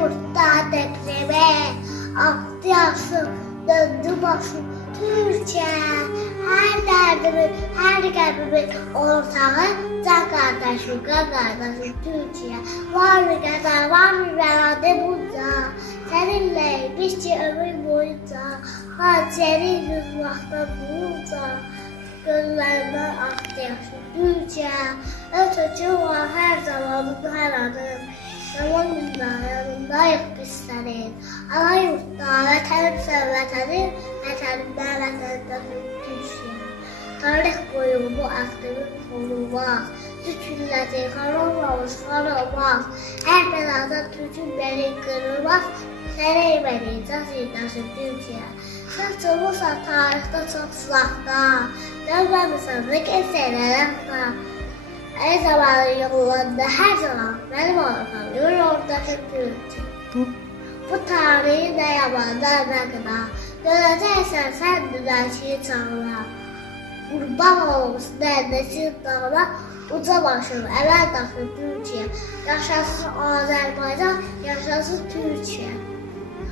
yurtta depreme Aktı yaşım, döndü başım Türkçe. Her derdimin, her qəlbimin ortağı Can qardaşım, qan qardaşım Türkçe Var mı qədər, var mı beradə bunca Səninləymiş ki ömür boyunca Hançeri yüz vaxtda bulunca Gözlərimdən aktı yaşım Türkçe Ötücü var hər zamanım, hər adım Günlər yanındayıq biz sənin. Ana yurtda vətənimsə vətənim, vətənimdə vətəndə Türkiyə. Tarix boyu bu aktimin korunmaz. Türk milleti korunmamış, korunmaz. Her belada Türk'ün beni kırılmaz. Sənə emeliyəcək yurdaşı Türkiyə. Sən çoxusan tarixdə çox sılaqda. Görməmisən nə keçənlərə Her zaman yolunda her zaman benim ortam yol ortası Türkçe. Bu Bu tarihi ne yabanda ne kadar. Göreceksen sen düzelçiyi çağla. Kurban olmuş neredesin dağla. Uca başım evvel daxil Türkiye. Yaşasın Azerbaycan, yaşasın Türkiye.